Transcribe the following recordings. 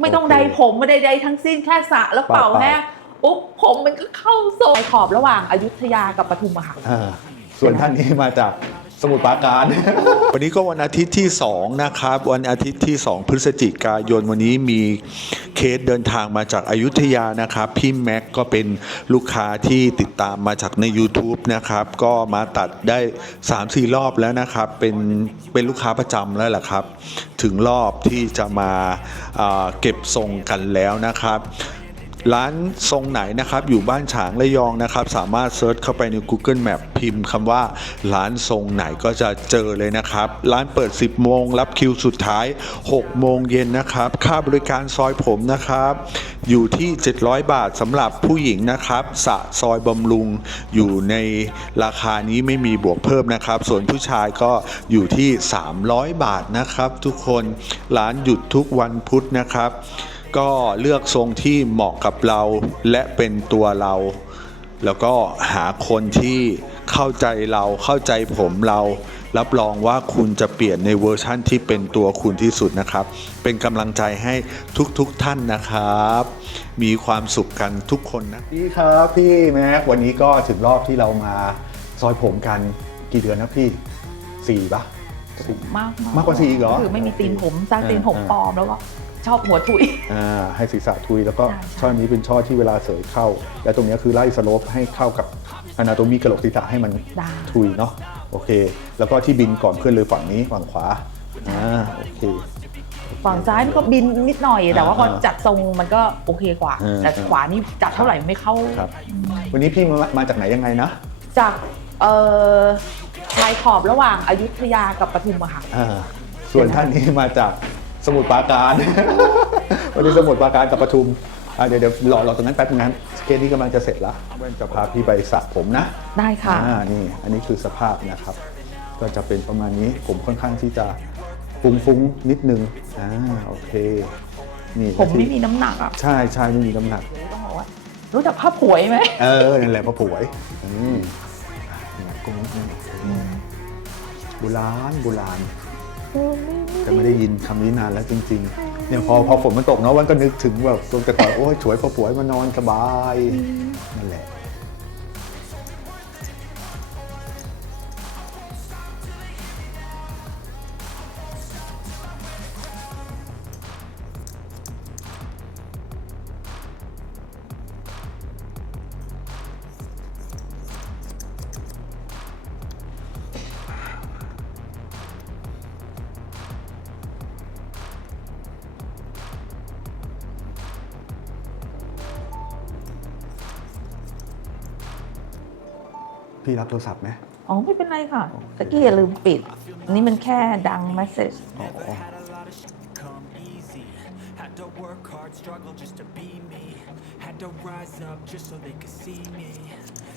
ไม่ต้องโอเคใดผมไม่ได้ใดทั้งสิ้นแค่สระแล้วเป่าเป่าแห้งปุ๊บผมมันก็เข้าทรงขอบระหว่างอยุธยากับปทุมอะค่ะอ่าส่วนท่านนี้มาจาก สมุทรปราการ วันนี้ก็วันอาทิตย์ที่ 2 นะครับ วันอาทิตย์ที่ 2 พฤศจิกายนวันนี้มีเคสเดินทางมาจากอายุทยานะครับ พี่แม็กก็เป็นลูกค้าที่ติดตามมาจากใน YouTube นะครับ ก็มาตัดได้ 3-4 รอบแล้วนะครับ เป็นเป็นลูกค้าประจำแล้วแหละครับ ถึงรอบที่จะมาอ่าเก็บทรงกันแล้วนะครับ ร้านทรงไหนนะครับอยู่บ้านฉางระยองนะครับ สามารถเซิร์ชเข้าไปใน Google Map พิมพ์คำว่า ร้านทรงไหนก็จะเจอเลยนะครับ ร้านเปิด 10 โมง รับคิวสุดท้าย 6 โมงเย็นนะครับ ค่าบริการซอยผมนะครับ อยู่ที่ 700 บาทสำหรับผู้หญิงนะครับสะซอยบำรุงอยู่ในราคานี้ไม่มีบวกเพิ่มนะครับ ส่วนผู้ชายก็อยู่ที่ 300 บาทนะครับ ทุกคนร้านหยุดทุกวันพุธนะครับ ก็เลือกทรงที่เหมาะกับเราและเป็นตัวเรา แล้วก็หาคนที่เข้าใจเราเข้าใจผมเรา รับรองว่าคุณจะเปลี่ยนในเวอร์ชั่นที่เป็นตัวคุณที่สุดนะครับ เป็นกำลังใจให้ทุกๆทท่านนะครับ มีความสุขกันทุกคนนะพี่ครับพี่แม็กวันนี้ก็ถึงรอบที่เรามาซอยผมกันกี่เดือนนะพี่สี่ปะสี่มากมากกว่าสี่อีกเหรอ คือไม่มีตีนผมสร้างตีนผมอ่าปลอมแล้วก็ ชอบหัวถุย อ่าให้ศีรษะทุยแล้วก็ใช่ใช่ ช่อนี้เป็นช่อที่เวลาเสยเข้า และตรงเนี้ยคือไล่สโลปให้เข้ากับอนาโตมีกระโหลกศีรษะให้มันได้ ทุยเนาะโอเค แล้วก็ที่บินก่อนเพื่อนเลยฝั่งนี้ฝั่งขวาอ่าโอเค ฝั่งซ้ายมันก็บินนิดหน่อย แต่ว่าพออ่าจัดทรงมันก็โอเคกว่าอ่าแต่ขวานี่จัดเท่าไหร่ไม่เข้า ครับ วันนี้พี่มามาจากไหนยังไงนะจากเอ่อชายขอบระหว่างอยุธยากับปทุมอะค่ะ อ่าส่วนท่านนี้มาจาก สมุทรปราการ วันนี้สมุทรปราการกับปทุมอ่าเดี๋ยวเดี๋ยวรอรอตรงนั้นแป๊บนึงนะเคสนี้กำลังจะเสร็จแล้วแว่นจะพาพี่ไปสระผมนะได้ค่ะ อ่านี่อันนี้คือสภาพนะครับ ก็จะเป็นประมาณนี้ผมค่อนข้างที่จะฟุ้งๆนิดนึงอ่าโอเคนี่ผมไม่มีน้ำหนักอะใช่ใช่ไม่มีน้ำหนัก ต้องบอกว่ารู้จักผ้าผวยไหมเออ นั่นแหละพ่อผวยอืมอะกุ้งนิดนึงโบราณโบราณ แต่ไม่ได้ยินคำนี้นานแล้วจริงๆเนี่ยพอพอฝนมันตกเนาะวันก็นึกถึงแบบตัวแต่ก่อนโอ้ยสวยพอผวยมานอนสบายนั่นแหละ พี่รับโทรศัพท์ไหมอ๋อ ไม่เป็นไรค่ะตะกี้อย่าลืมปิดอันนี้มันแค่ดัง message อ๋อ come easy. Had to work hard, struggle just to be me. Had to rise up just so they could see me.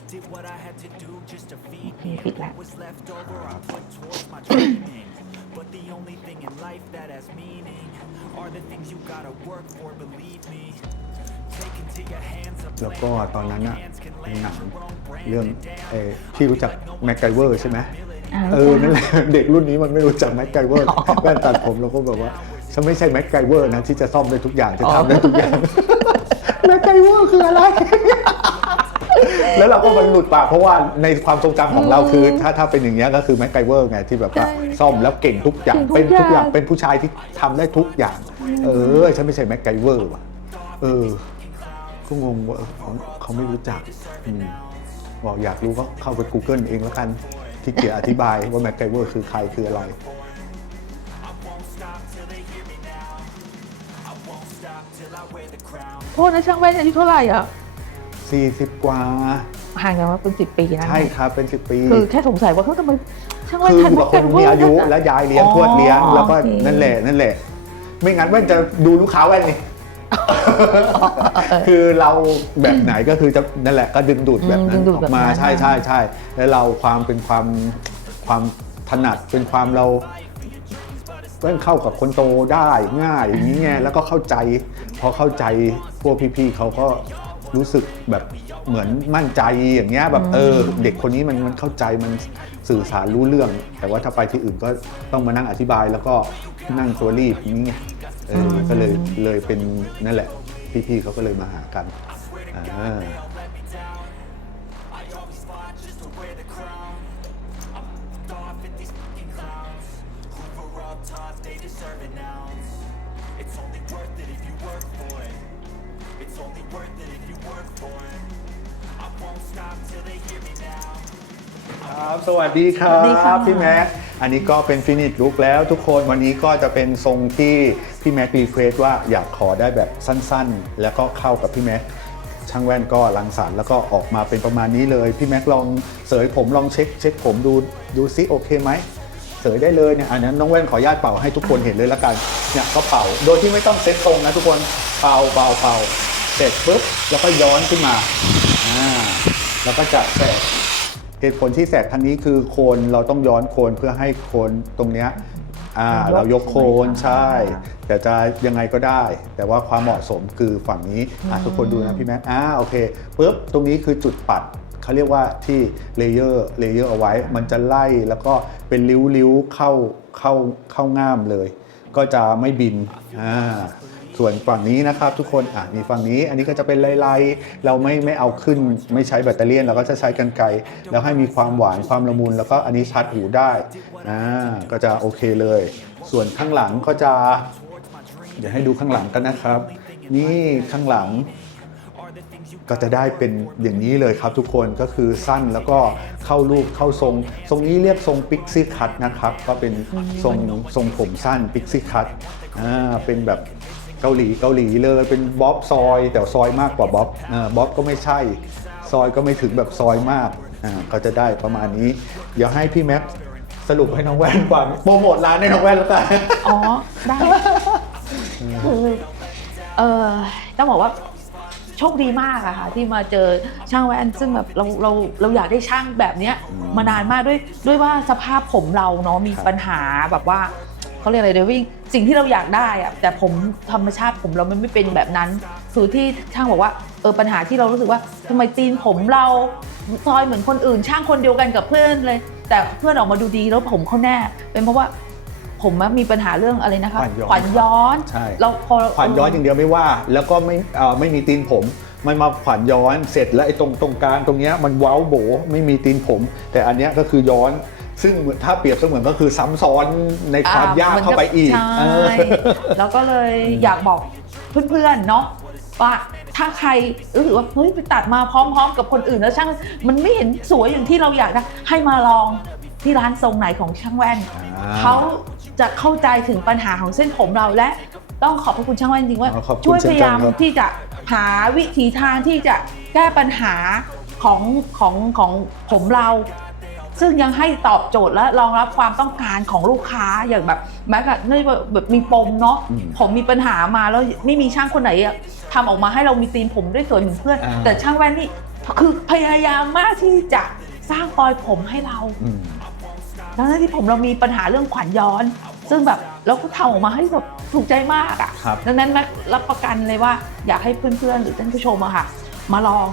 Did what I had to do just to feed me. Feed that. What was left over, I put towards my dreaming. But the only thing in life that has meaning are the things you gotta work for, believe me. แล้วก็ตอนนั้นอะเป็นหนังเรื่องเออพี่รู้จักแม็กไกเวอร์ใช่ไหมอ่าเออนั่นแหละเด็กรุ่นนี้มันไม่รู้จักแม็กไกเวอร์แว่นตัดผมเราก็แบบว่าฉันไม่ใช่แม็กไกเวอร์นะที่จะซ่อมได้ทุกอย่างจะทำได้ทุกอย่างแม็กไกเวอร์คืออะไร แล้วเราก็มันหลุดปากเพราะว่าในความทรงจำของเราคือ ถ้าถ้าเป็นอย่างเงี้ยก็คือแม็กไกเวอร์ไงที่แบบว่าใช่ซ่อมแล้วเก่งทุกอย่างเก่งทุเป็นกทุกอย่างอย่างเป็นผู้ชายที่ทำได้ทุกอย่าง เออฉันไม่ใช่แม็กไกเวอร์ว่ะเออ ก็งงว่าเออเขาเขาไม่รู้จักอืมบอกอยากรู้ก็เข้าไป Google เองแล้วกันที่เกียจอธิบายว่าแม็กไกเวอร์คือใครคืออะไร โทษนะช่างแว่นอายุเท่าไหร่อะ 40 กว่า ห่างกันมาเป็นสิบปีนะใช่ครับเป็น 10 ปีคือแค่สงสัยว่าเขาทำไมช่างแว่นคือทันบางคนมีอายุ และยายเลี้ยงทวดเลี้ยง แล้วก็นั่นแหละนั่นแหละ ไม่งั้นแว่นจะดูลูกค้าแว่นนี่ คือเราแบบไหนก็คือจะนั่นแหละก็ดึงดูดแบบนั้นออกมาใช่ใช่ใช่แล้วเราความเป็นความความถนัดเป็นความเราเพื่อนเข้ากับคนโตได้ง่ายอย่างนี้ไงแล้วก็เข้าใจ พอเข้าใจพวกพี่ๆเขาก็รู้สึกแบบเหมือนมั่นใจอย่างเงี้ยแบบเออ เด็กคนนี้มันมันเข้าใจมันสื่อสารรู้เรื่อง แต่ว่าถ้าไปที่อื่นก็ต้องมานั่งอธิบายแล้วก็นั่งตัวรีบอย่างนี้ไง เออก็เลยเลยเป็นนั่นแหละ พี่ๆเขาก็เลยมาหากันอ่าครับสวัสดีครัสวัสดีค่ะบพี่แม็ก อันนี้ก็เป็นฟินิชลุกแล้วทุกคนวันนี้ก็จะเป็นทรงที่ พี่แม็กรีเควสว่าอยากขอได้แบบสั้นๆ แล้วก็เข้ากับพี่แม็กช่างแว่นก็รังสรรค์แล้วก็ออกมาเป็นประมาณนี้เลย พี่แม็กลองเสยผมลองเช็คเช็คผมดูดูซิโอเคไหมเสยได้เลยเนี่ยอันนั้นน้องแว่นขออนุญาตเป่าให้ทุกคนเห็นเลยละกันเนี่ยก็เป่าโดยที่ไม่ต้องเซ็ตตรงนะทุกคนเป่าเป่าเป่าเสร็จปุ๊บแล้วก็ย้อนขึ้นมาอ่าแล้วก็จะแสกเหตุผลที่แสกทางนี้คือโคนเราต้องย้อนโคนเพื่อให้โคนตรงเนี้ย อ่าเรายกโคนใช่ แต่จะยังไงก็ได้ แต่ว่าความเหมาะสมคือฝั่งนี้อะทุกคนดูนะพี่แม็กอ่าโอเคปุ๊บตรงนี้คือจุดปัดเขาเรียกว่าที่เลเยอร์เลเยอร์เอาไว้ มันจะไล่แล้วก็เป็นริ้วๆเข้าเข้าเข้าง่ามเลย ก็จะไม่บินอ่า ส่วนฝั่งนี้นะครับทุกคนอะมีฝั่งนี้อันนี้ก็จะเป็นลายๆเราไม่ไม่เอาขึ้นไม่ใช้แบตเตอรี่เราก็จะใช้กันไกรแล้วให้มีความหวานความละมุนแล้วก็อันนี้ชัดหูได้อ่าก็จะโอเคเลย ส่วนข้างหลังก็จะ เดี๋ยวให้ดูข้างหลังกันนะครับ นี่ข้างหลังก็จะได้เป็นอย่างนี้เลยครับทุกคนก็คือสั้นแล้วก็เข้ารูปเข้าทรง ทรงนี้เรียกทรงปิกซี่คัตนะครับ ก็เป็นทรงทรงผมสั้นปิกซี่คัตอ่าเป็นแบบ เกาหลีเกาหลีเลยเป็นบ๊อบซอยแต่ซอยมากกว่าบ๊อบอ่าบ๊อบก็ไม่ใช่ ซอยก็ไม่ถึงแบบซอยมากอ่าก็จะได้ประมาณนี้ เดี๋ยวให้พี่แม็กซ์สรุปให้น้องแว่นฟังโปรโมทร้านให้น้องแว่นแล้วกันอ๋อได้คือเออต้องบอกว่าโชคดีมากอะค่ะที่มาเจอช่างแว่นซึ่งแบบเราเราเราอยากได้ช่างแบบเนี้ยมานานมากด้วยด้วยว่าสภาพผมเราเนาะมีครับปัญหาแบบว่า เขาเรียกอะไรเดวิ่งสิ่งที่เราอยากได้อะแต่ผมธรรมชาติผมเรามันไม่เป็นแบบนั้นคือที่ช่างบอกว่าเออปัญหาที่เรารู้สึกว่าทำไมตีนผมเราซอยเหมือนคนอื่น ช่างคนเดียวกันกับเพื่อนเลย แต่เพื่อนออกมาดูดีแล้วผมเขาแน่ เป็นเพราะว่าผมอะมีปัญหาเรื่องอะไรนะคะขวัญย้อนขวัญย้อนใช่เราพอขวัญย้อนอย่างเดียวไม่ว่า แล้วก็ไม่เอ่อไม่มีตีนผมมันมาขวัญย้อนเสร็จแล้วไอ้ตรงตรงกลางตรงเนี้ยมันเว้าโบไม่มีตีนผม แต่อันเนี้ยก็คือย้อน ซึ่งเหมือนถ้าเปรียบเสมือนก็คือซ้ำซ้อนในความอ่ยากเข้าไปอีกใช่เออแล้วก็เลยอยากบอกเพื่อนๆเนาะว่าถ้าใครรู้สึกว่าเฮ้ยไปตัดมาพร้อม ๆ กับคนอื่นแล้วช่างมันไม่เห็นสวยอย่างที่เราอยากได้ให้มาลองที่ร้านทรงไหนของช่างแว่นอ่าเขาจะเข้าใจถึงปัญหาของเส้นผมเราและต้องขอบพระคุณช่างแว่นจริงๆว่าอ๋อขอบคุณช่วยพยายามเช่นกันครับที่จะหาวิธีทางที่จะแก้ปัญหาของของของผมเรา ซึ่งยังให้ตอบโจทย์และรองรับความต้องการของลูกค้าอย่างแบบแม้กระทั่งแบบมีปมเนาะอืมผมมีปัญหามาแล้วไม่มีช่างคนไหนอะทำออกมาให้เรามีตีนผมได้สวยเหมือนเพื่อน อ่า แต่ช่างแว่นนี่คือพยายามมากที่จะสร้างปลอยผมให้เรา อืม ทั้งที่ผมเรามีปัญหาเรื่องขวัญย้อน ซึ่งแบบเราก็ทำออกมาให้แบบถูกใจมากอะครับ ดังนั้นแม็กรับประกันเลยว่าอยากให้เพื่อนๆ หรือท่านผู้ชมอะค่ะ มาลอง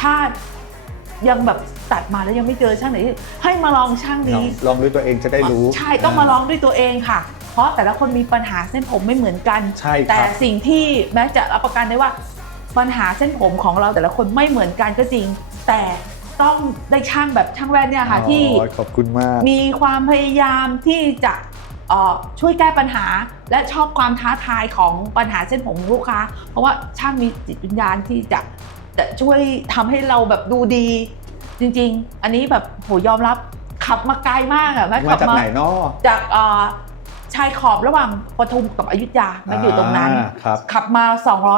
ถ้า ยังแบบตัดมาแล้วยังไม่เจอช่างไหนที่ให้มาลองช่างลองนี้ ลองด้วยตัวเองจะได้รู้ใช่ต้องมาลองด้วยตัวเองค่ะ เพราะแต่ละคนมีปัญหาเส้นผมไม่เหมือนกัน ใช่ครับแต่สิ่งที่แม็กจะรับประกันได้ว่า ปัญหาเส้นผมของเราแต่ละคนไม่เหมือนกันก็จริง แต่ต้องได้ช่างแบบช่างแว่นเนี่ยค่ะที่ อ๋อขอบคุณมาก มีความพยายามที่จะเอ่อช่วยแก้ปัญหา และชอบความท้าทายของปัญหาเส้นผมของลูกค้า เพราะว่าช่างมีจิตวิญญาณที่จะ จะช่วยทำให้เราแบบดูดี จริง ๆ อันนี้แบบโหยอมรับขับมาไกลมากอะแม่มาขับจากมาไหนเนาะ จากเอ่อชายขอบระหว่างปทุมกับอยุธยาแม่อยู่ตรงนั้น อ่าครับขับมา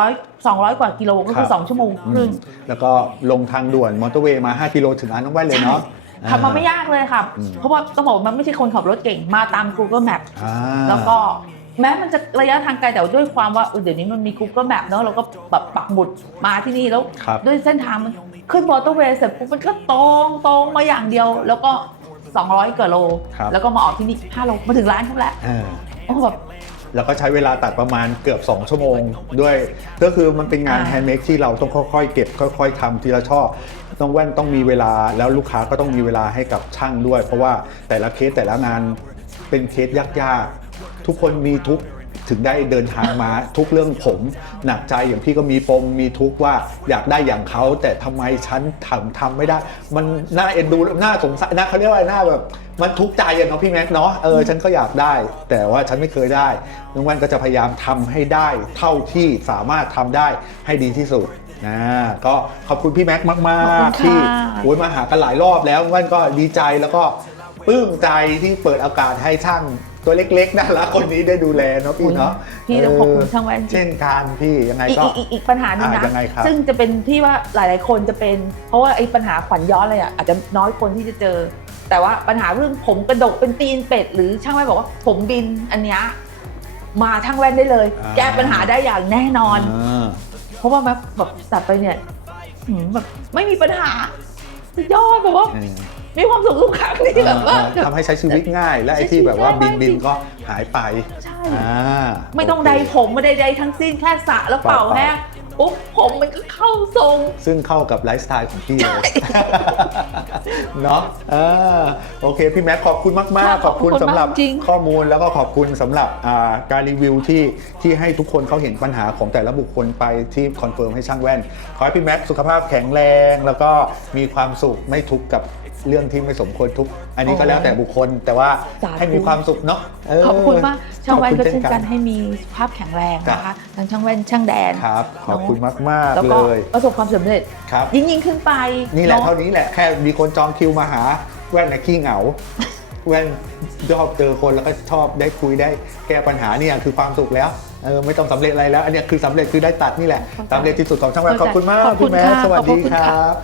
200 200 กว่ากิโลก็คือครับ2ชั่วโมงครึ่ง แล้วก็ลงทางด่วนมอเตอร์เวย์มา 5 กิโลถึงร้านน้องแว่นเลยเนาะ ขับมาไม่ยากเลยค่ะ อืม เพราะว่าต้องบอกว่ามันไม่ใช่คนขับรถเก่งมาตาม Google Map อ่า แล้วก็ แม้มันจะระยะทางไกลแต่ด้วยความว่าเออเดี๋ยวนี้มันมี Google Map เนอะเราก็แบบปักหมุดมาที่นี่แล้วครับ ด้วยเส้นทางมันขึ้นมอเตอร์เวย์เสร็จปุ๊บมันก็ตรงตรงมาอย่างเดียว แล้วก็ 200กว่าโล ครับ แล้วก็มาออกที่นี่5โลมาถึงร้านเขาแล้วอ่าโอ้แบบ แล้วก็ใช้เวลาตัดประมาณเกือบ 2 ชั่วโมงด้วย ก็คือมันเป็นงานอ่า แฮนด์เมดที่เราต้องค่อยๆ เก็บค่อย ๆทำทีละช่อต้องแว่นต้องมีเวลาแล้วลูกค้าก็ต้องมีเวลาให้กับช่างด้วย เพราะว่าแต่ละเคสแต่ละงานเป็นเคสยากๆ ทุกคนมีทุกถึงได้เดินทางมาทุกเรื่องผมหนักใจอย่างพี่ก็มีปมมีทุกข์ว่าอยากได้อย่างเขาแต่ทำไมฉันทำทำไม่ได้ มันน่าเอ็นดูน่าสงสารน่าเขาเรียกว่าน่าแบบมันทุกข์ใจอะเนาะพี่แม็กซ์เนาะเออฉันก็อยากได้ แต่ว่าฉันไม่เคยได้น้องแว่นก็จะพยายามทำให้ได้ เท่าที่สามารถทำได้ให้ดีที่สุดนะก็ขอบคุณพี่แม็กซ์มากขอบคุณค่ะๆที่โอ้ยมาหากันหลายรอบแล้วน้องแว่นก็ดีใจแล้วก็ปลื้มใจที่เปิดโอกาสให้ช่าง ตัวเล็กๆน่ารักคนนี้ได้ดูแลเนาะพี่เนาะพี่ต้องขอบคุณช่างแว่นเช่นกันพี่ยังไงอีกก็อีกอีกอีกปัญหาหนึ่งนะอ่ายังไงครับซึ่งจะเป็นที่ว่าหลายๆคนจะเป็น เพราะว่าไอ้ปัญหาขวัญย้อนเลยอะอาจจะน้อยคนที่จะเจอ แต่ว่าปัญหาเรื่องผมกระดกเป็นตีนเป็ด หรือช่างแว่นบอกว่าผมบินอันเนี้ยมาช่างแว่นได้เลย แก้ปัญหาได้อย่างแน่นอนาเพราะว่าแบบแบบตัดไปเนี่ยหืมแบบไม่มีปัญหาสุดยอดแบบว่าเออ มีความสุขทุกครั้งที่แบบว่า ทำให้ใช้ชีวิตง่าย และไอ้ที่แบบว่าบินบินๆก็หายไปใช่ อ่าไม่ต้องโเคใดผมไม่ได้ใดทั้งสิ้นแค่สระแล้วเป่าเป่าแห้งปุ๊บ ผมมันก็เข้าทรง ซึ่งเข้ากับไลฟ์สไตล์ของพี่เลย เนาะเออโอเค พี่แม็กขอบคุณมาก ค่ะๆ ขอบคุณขอบคุณสำหรับมากจริง ข้อมูลแล้วก็ขอบคุณสำหรับอ่าการรีวิวที่ที่ให้ทุกคนเขาเห็นปัญหาของแต่ละบุคคลไปที่คอนเฟิร์มให้ช่างแว่น ขอให้พี่แม็กสุขภาพแข็งแรง แล้วก็มีความสุขไม่ทุกข์กับเรื่องที่ไม่สมควรทุกข์อันนี้ก็แล้วแต่บุคคล แต่ว่าสาธุ ให้มีความสุขเนาะเขอบคุณมากช่างแว่นก็ขอบคุณเช่นกันให้มีสุขภาพแข็งแรงนะครัคะบทั้งช่างแว่นช่างแดน ครับ ขอบคุณมากแล้วๆก็เลย ประสบความสำเร็จ ครับ ยิ่งยิ่งขึ้นไปนี่แหละเนาะเท่านี้แหละแค่มีคนจองคิวมาหาแว่นนะขี้เหงา แว่นชอบเจอคนแล้วก็ชอบได้คุยได้แก้ปัญหาเนี่ยคือความสุขแล้วเออไม่ต้องสำเร็จอะไรแล้ว อันเนี้ยคือสำเร็จคือได้ตัดนี่แหละสำเร็จที่สุดของช่างแว่นขอบคุณมากขอบคุพี่ณแม่ค่ะสวัสขอบดีคุณคค่ะรับ